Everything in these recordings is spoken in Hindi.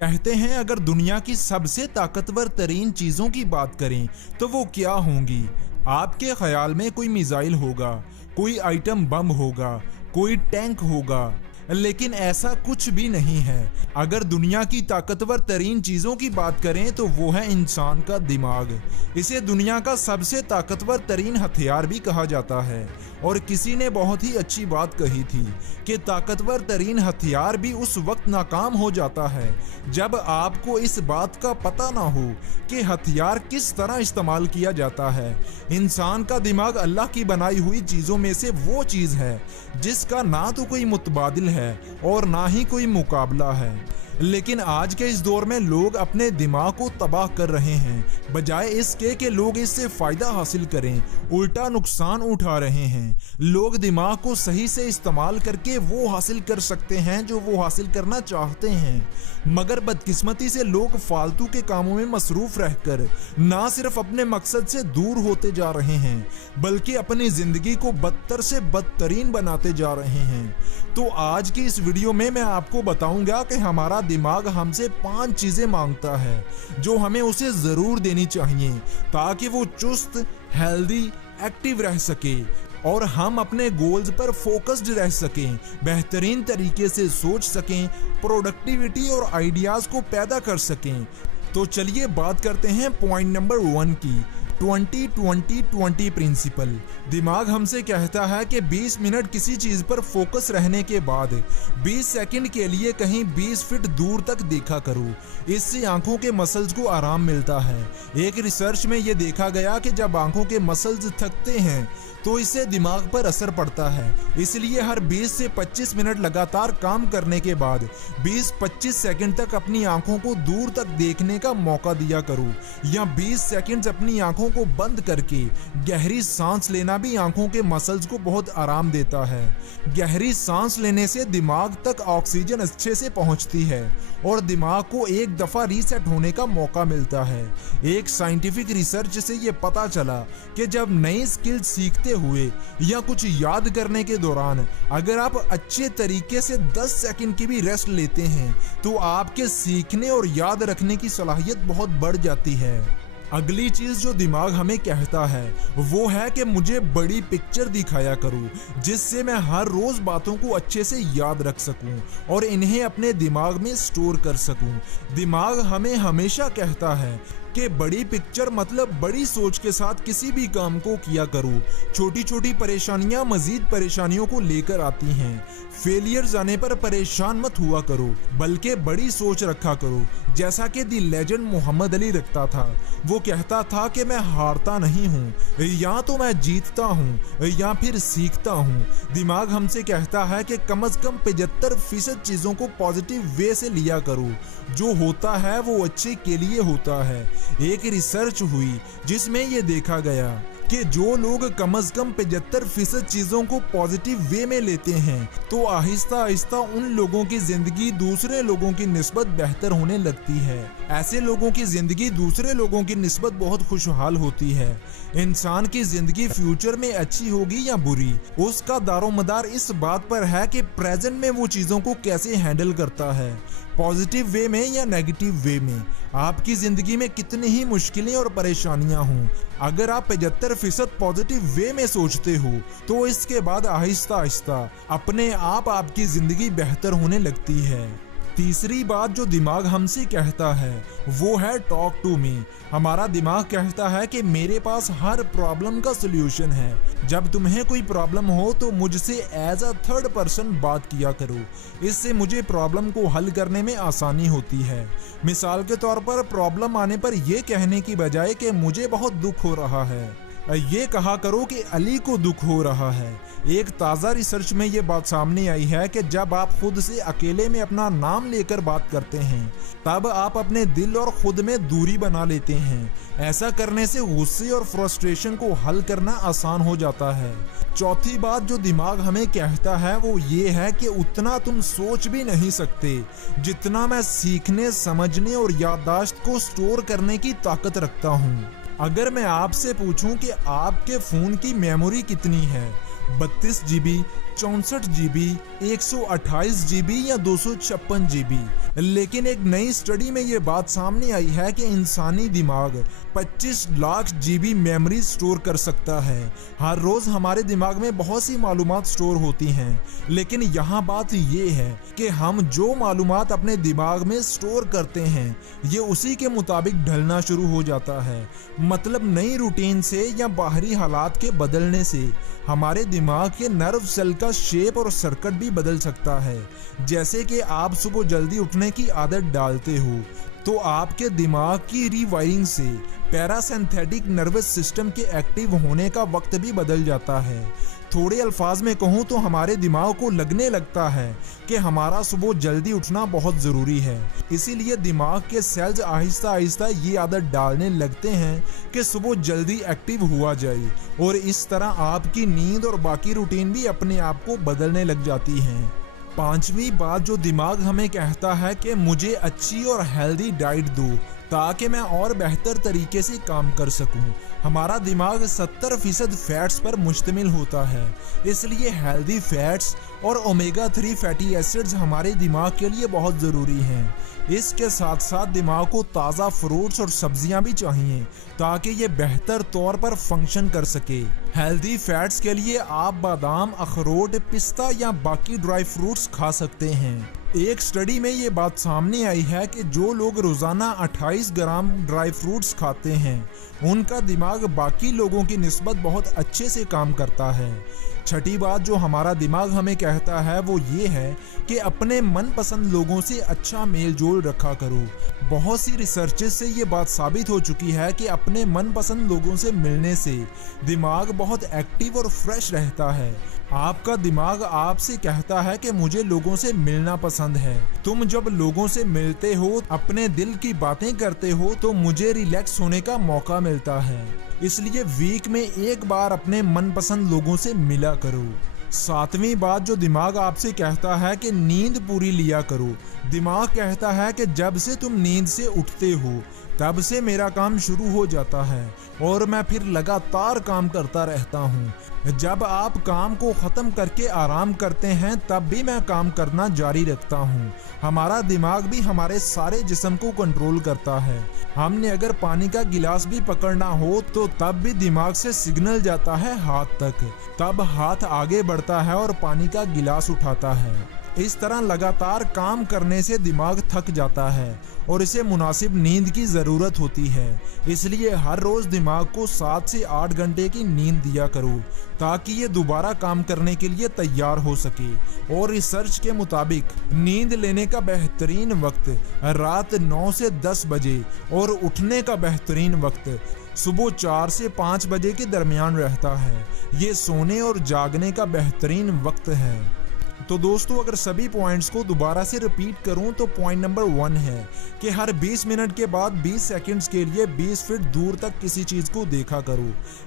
कहते हैं अगर दुनिया की सबसे ताकतवर तरीन चीज़ों की बात करें तो वो क्या होंगी। आपके ख्याल में कोई मिसाइल होगा, कोई आइटम बम होगा, कोई टैंक होगा, लेकिन ऐसा कुछ भी नहीं है। अगर दुनिया की ताकतवर तरीन चीज़ों की बात करें तो वो है इंसान का दिमाग। इसे दुनिया का सबसे ताकतवर तरीन हथियार भी कहा जाता है। और किसी ने बहुत ही अच्छी बात कही थी कि ताकतवर तरीन हथियार भी उस वक्त नाकाम हो जाता है जब आपको इस बात का पता ना हो कि हथियार किस तरह इस्तेमाल किया जाता है। इंसान का दिमाग अल्लाह की बनाई हुई चीज़ों में से वो चीज़ है जिसका ना तो कोई मुतबादिल है और ना ही कोई मुकाबला है। लेकिन आज के इस दौर में लोग अपने दिमाग को तबाह कर रहे हैं। बजाय इसके कि लोग इससे फ़ायदा हासिल करें, उल्टा नुकसान उठा रहे हैं। लोग दिमाग को सही से इस्तेमाल करके वो हासिल कर सकते हैं जो वो हासिल करना चाहते हैं, मगर बदकिस्मती से लोग फालतू के कामों में मसरूफ़ रहकर ना सिर्फ अपने मकसद से दूर होते जा रहे हैं बल्कि अपनी ज़िंदगी को बदतर से बदतरीन बनाते जा रहे हैं। तो आज की इस वीडियो में मैं आपको बताऊंगा कि हमारा दिमाग हमसे 5 चीज़ें मांगता है जो हमें उसे ज़रूर देनी चाहिए ताकि वो चुस्त, हेल्दी, एक्टिव रह सके और हम अपने गोल्स पर फोकस्ड रह सकें, बेहतरीन तरीके से सोच सकें, प्रोडक्टिविटी और आइडियाज़ को पैदा कर सकें। तो चलिए बात करते हैं पॉइंट नंबर 1 की, 20-20-20 प्रिंसिपल। दिमाग हमसे कहता है कि 20 मिनट किसी चीज़ पर फोकस रहने के बाद 20 सेकंड के लिए कहीं 20 फीट दूर तक देखा करो। इससे आंखों के मसल्स को आराम मिलता है। एक रिसर्च में ये देखा गया कि जब आंखों के मसल्स थकते हैं तो इससे दिमाग पर असर पड़ता है। इसलिए हर 20 से 25 मिनट लगातार काम करने के बाद 20-25 सेकंड तक अपनी आंखों को दूर तक देखने का मौका दिया करो, या 20 सेकंड्स अपनी आंखों को बंद करके गहरी सांस लेना भी आंखों के मसल्स को बहुत आराम देता है। गहरी सांस लेने से दिमाग तक ऑक्सीजन अच्छे से पहुंचती है और दिमाग को एक दफ़ा रीसेट होने का मौका मिलता है। एक साइंटिफिक रिसर्च से ये पता चला कि जब नई स्किल सीखते हुए या कुछ याद करने के दौरान अगर आप अच्छे तरीके से 10 सेकंड की भी रेस्ट लेते हैं तो आपके सीखने और याद रखने की सलाहियत बहुत बढ़ जाती है। अगली चीज़ जो दिमाग हमें कहता है वो है कि मुझे बड़ी पिक्चर दिखाया करो जिससे मैं हर रोज़ बातों को अच्छे से याद रख सकूं और इन्हें अपने दिमाग में स्टोर कर सकूं। दिमाग हमें हमेशा कहता है कि बड़ी पिक्चर मतलब बड़ी सोच के साथ किसी भी काम को किया करो। छोटी छोटी परेशानियां मजीद परेशानियों को लेकर आती हैं। फेलियर आने पर परेशान मत हुआ करो बल्कि बड़ी सोच रखा करो, जैसा कि दी लेजेंड मोहम्मद अली रखता था। वो कहता था कि मैं हारता नहीं हूँ, या तो मैं जीतता हूँ या फिर सीखता हूँ। दिमाग हमसे कहता है कि कम से कम 75% चीज़ों को पॉजिटिव वे से लिया करो। जो होता है वो अच्छे के लिए होता है। एक रिसर्च हुई जिसमें ये देखा गया कि जो लोग कम से कम 75% चीज़ों को पॉजिटिव वे में लेते हैं तो आहिस्ता आहिस्ता उन लोगों की ज़िंदगी दूसरे लोगों की निस्बत बेहतर होने लगती है। ऐसे लोगों की ज़िंदगी दूसरे लोगों की निस्बत बहुत खुशहाल होती है। इंसान की ज़िंदगी फ्यूचर में अच्छी होगी या बुरी, उसका दारोमदार इस बात पर है कि प्रेजेंट में वो चीज़ों को कैसे हैंडल करता है, पॉजिटिव वे में या नेगेटिव वे में। आपकी ज़िंदगी में कितनी ही मुश्किलें और परेशानियां हों, अगर आप 75% पॉजिटिव वे में सोचते हो तो इसके बाद आहिस्ता आहिस्ता अपने आप आपकी ज़िंदगी बेहतर होने लगती है। तीसरी बात जो दिमाग हमसे कहता है वो है टॉक टू मी। हमारा दिमाग कहता है कि मेरे पास हर प्रॉब्लम का सलूशन है। जब तुम्हें कोई प्रॉब्लम हो तो मुझसे एज अ थर्ड पर्सन बात किया करो, इससे मुझे प्रॉब्लम को हल करने में आसानी होती है। मिसाल के तौर पर प्रॉब्लम आने पर यह कहने की बजाय कि मुझे बहुत दुख हो रहा है, ये कहा करो कि अली को दुख हो रहा है। एक ताज़ा रिसर्च में ये बात सामने आई है कि जब आप खुद से अकेले में अपना नाम लेकर बात करते हैं तब आप अपने दिल और खुद में दूरी बना लेते हैं। ऐसा करने से गुस्से और फ्रस्ट्रेशन को हल करना आसान हो जाता है। चौथी बात जो दिमाग हमें कहता है वो ये है कि उतना तुम सोच भी नहीं सकते जितना मैं सीखने, समझने और याददाश्त को स्टोर करने की ताकत रखता हूँ। अगर मैं आपसे पूछूं कि आपके फ़ोन की मेमोरी कितनी है, 32 GB, 164 GB, 128 GB या 256 GB। लेकिन एक नई स्टडी में ये बात सामने आई है कि इंसानी दिमाग 25 लाख GB मेमोरी स्टोर कर सकता है। हर रोज हमारे दिमाग में बहुत सी मालूमात स्टोर होती हैं, लेकिन यहाँ बात ये है कि हम जो मालूमात अपने दिमाग में स्टोर करते हैं ये उसी के मुताबिक ढलना शुरू हो जाता है। मतलब नई रूटीन से या बाहरी हालात के बदलने से हमारे दिमाग के नर्व सेल का शेप और सर्किट भी बदल सकता है। जैसे कि आप सुबह जल्दी उठने की आदत डालते हो तो आपके दिमाग की रीवायरिंग से पैरासिम्पैथिक नर्वस सिस्टम के एक्टिव होने का वक्त भी बदल जाता है। थोड़े अल्फाज में कहूँ तो हमारे दिमाग को लगने लगता है कि हमारा सुबह जल्दी उठना बहुत ज़रूरी है। इसीलिए दिमाग के सेल्स आहिस्ता आहिस्ता ये आदत डालने लगते हैं कि सुबह जल्दी एक्टिव हुआ जाए, और इस तरह आपकी नींद और बाकी रूटीन भी अपने आप को बदलने लग जाती हैं। पांचवी बात जो दिमाग हमें कहता है कि मुझे अच्छी और हेल्दी डाइट दो ताकि मैं और बेहतर तरीके से काम कर सकूं। हमारा दिमाग 70% फैट्स पर मुश्तमिल होता है, इसलिए हेल्दी फैट्स और ओमेगा 3 फैटी एसिड्स हमारे दिमाग के लिए बहुत ज़रूरी हैं। इसके साथ साथ दिमाग को ताज़ा फ्रूट्स और सब्जियां भी चाहिए ताकि ये बेहतर तौर पर फंक्शन कर सके। हेल्दी फैट्स के लिए आप बादाम, अखरोट, पिस्ता या बाकी ड्राई फ्रूट्स खा सकते हैं। एक स्टडी में ये बात सामने आई है कि जो लोग रोज़ाना 28 ग्राम ड्राई फ्रूट्स खाते हैं उनका दिमाग बाकी लोगों की निस्बत बहुत अच्छे से काम करता है। छठी बात जो हमारा दिमाग हमें कहता है वो ये है कि अपने मनपसंद लोगों से अच्छा मेल जोल रखा करो। बहुत सी रिसर्चेस से ये बात साबित हो चुकी है कि अपने मनपसंद लोगों से मिलने से दिमाग बहुत एक्टिव और फ्रेश रहता है। आपका दिमाग आपसे कहता है कि मुझे लोगों से मिलना पसंद है। तुम जब लोगों से मिलते हो, अपने दिल की बातें करते हो तो मुझे रिलैक्स होने का मौका मिलता है। इसलिए वीक में एक बार अपने मनपसंद लोगों से मिला करो। सातवीं बात जो दिमाग आपसे कहता है कि नींद पूरी लिया करो। दिमाग कहता है कि जब से तुम नींद से उठते हो तब से मेरा काम शुरू हो जाता है और मैं फिर लगातार काम करता रहता हूँ। जब आप काम को ख़त्म करके आराम करते हैं तब भी मैं काम करना जारी रखता हूँ। हमारा दिमाग भी हमारे सारे जिस्म को कंट्रोल करता है। हमने अगर पानी का गिलास भी पकड़ना हो तो तब भी दिमाग से सिग्नल जाता है हाथ तक, तब हाथ आगे बढ़ता है और पानी का गिलास उठाता है। इस तरह लगातार काम करने से दिमाग थक जाता है और इसे मुनासिब नींद की ज़रूरत होती है। इसलिए हर रोज़ दिमाग को 7 से 8 घंटे की नींद दिया करो ताकि ये दोबारा काम करने के लिए तैयार हो सके। और रिसर्च के मुताबिक नींद लेने का बेहतरीन वक्त रात 9 से 10 बजे और उठने का बेहतरीन वक्त सुबह 4 से 5 बजे के दरमियान रहता है। ये सोने और जागने का बेहतरीन वक्त है। तो दोस्तों अगर सभी पॉइंट्स को दोबारा से रिपीट करूं तो पॉइंट नंबर 1 है कि हर 20 मिनट के बाद 20 सेकंड्स के लिए 20 फीट दूर तक किसी चीज़ को देखा करो।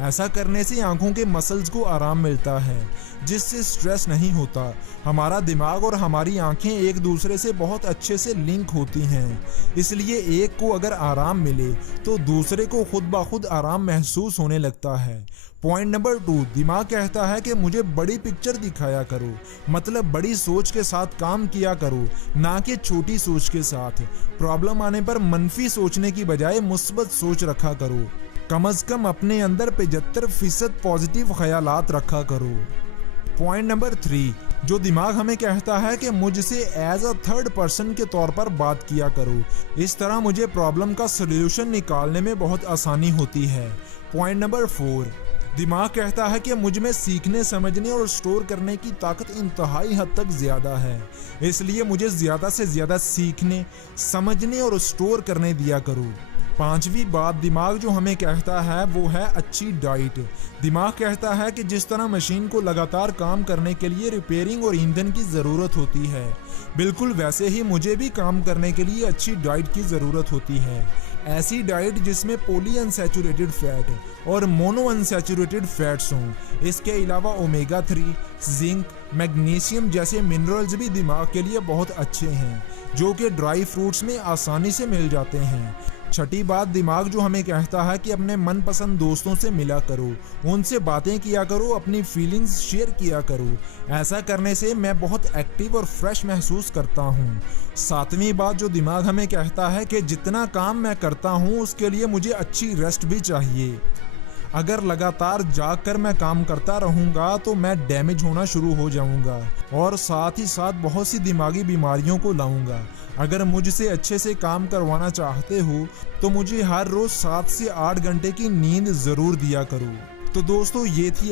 ऐसा करने से आंखों के मसल्स को आराम मिलता है जिससे स्ट्रेस नहीं होता। हमारा दिमाग और हमारी आंखें एक दूसरे से बहुत अच्छे से लिंक होती हैं, इसलिए एक को अगर आराम मिले तो दूसरे को खुद ब खुद आराम महसूस होने लगता है। पॉइंट नंबर 2, दिमाग कहता है कि मुझे बड़ी पिक्चर दिखाया करो, मतलब बड़ी सोच के साथ काम किया करो, ना कि छोटी सोच के साथ। प्रॉब्लम आने पर मनफी सोचने की बजाय मुस्बत सोच रखा करो। कम से कम अपने अंदर 75% पॉजिटिव ख्यालात रखा करो। पॉइंट नंबर 3, जो दिमाग हमें कहता है कि मुझसे एज अ थर्ड पर्सन के तौर पर बात किया करो। इस तरह मुझे प्रॉब्लम का सलूशन निकालने में बहुत आसानी होती है। पॉइंट नंबर 4, दिमाग कहता है कि मुझ में सीखने, समझने और स्टोर करने की ताकत इंतहाई हद तक ज़्यादा है, इसलिए मुझे ज़्यादा से ज़्यादा सीखने, समझने और स्टोर करने दिया करो। 5वीं बात दिमाग जो हमें कहता है वो है अच्छी डाइट। दिमाग कहता है कि जिस तरह मशीन को लगातार काम करने के लिए रिपेयरिंग और ईंधन की ज़रूरत होती है, बिल्कुल वैसे ही मुझे भी काम करने के लिए अच्छी डाइट की ज़रूरत होती है। ऐसी डाइट जिसमें पॉली अनसैचुरेटेड फैट और मोनो अनसैचुरेटेड फैट्स हों। इसके अलावा ओमेगा 3, जिंक, मैग्नीशियम जैसे मिनरल्स भी दिमाग के लिए बहुत अच्छे हैं, जो कि ड्राई फ्रूट्स में आसानी से मिल जाते हैं। छठी बात, दिमाग जो हमें कहता है कि अपने मनपसंद दोस्तों से मिला करो, उनसे बातें किया करो, अपनी फीलिंग्स शेयर किया करो। ऐसा करने से मैं बहुत एक्टिव और फ्रेश महसूस करता हूँ। सातवीं बात जो दिमाग हमें कहता है कि जितना काम मैं करता हूँ उसके लिए मुझे अच्छी रेस्ट भी चाहिए। अगर लगातार जाग कर मैं काम करता रहूँगा तो मैं डैमेज होना शुरू हो जाऊँगा और साथ ही साथ बहुत सी दिमागी बीमारियों को लाऊंगा। अगर मुझसे अच्छे से काम करवाना चाहते हो तो मुझे हर रोज़ 7 से 8 घंटे की नींद ज़रूर दिया करो। तो दोस्तों, ये थी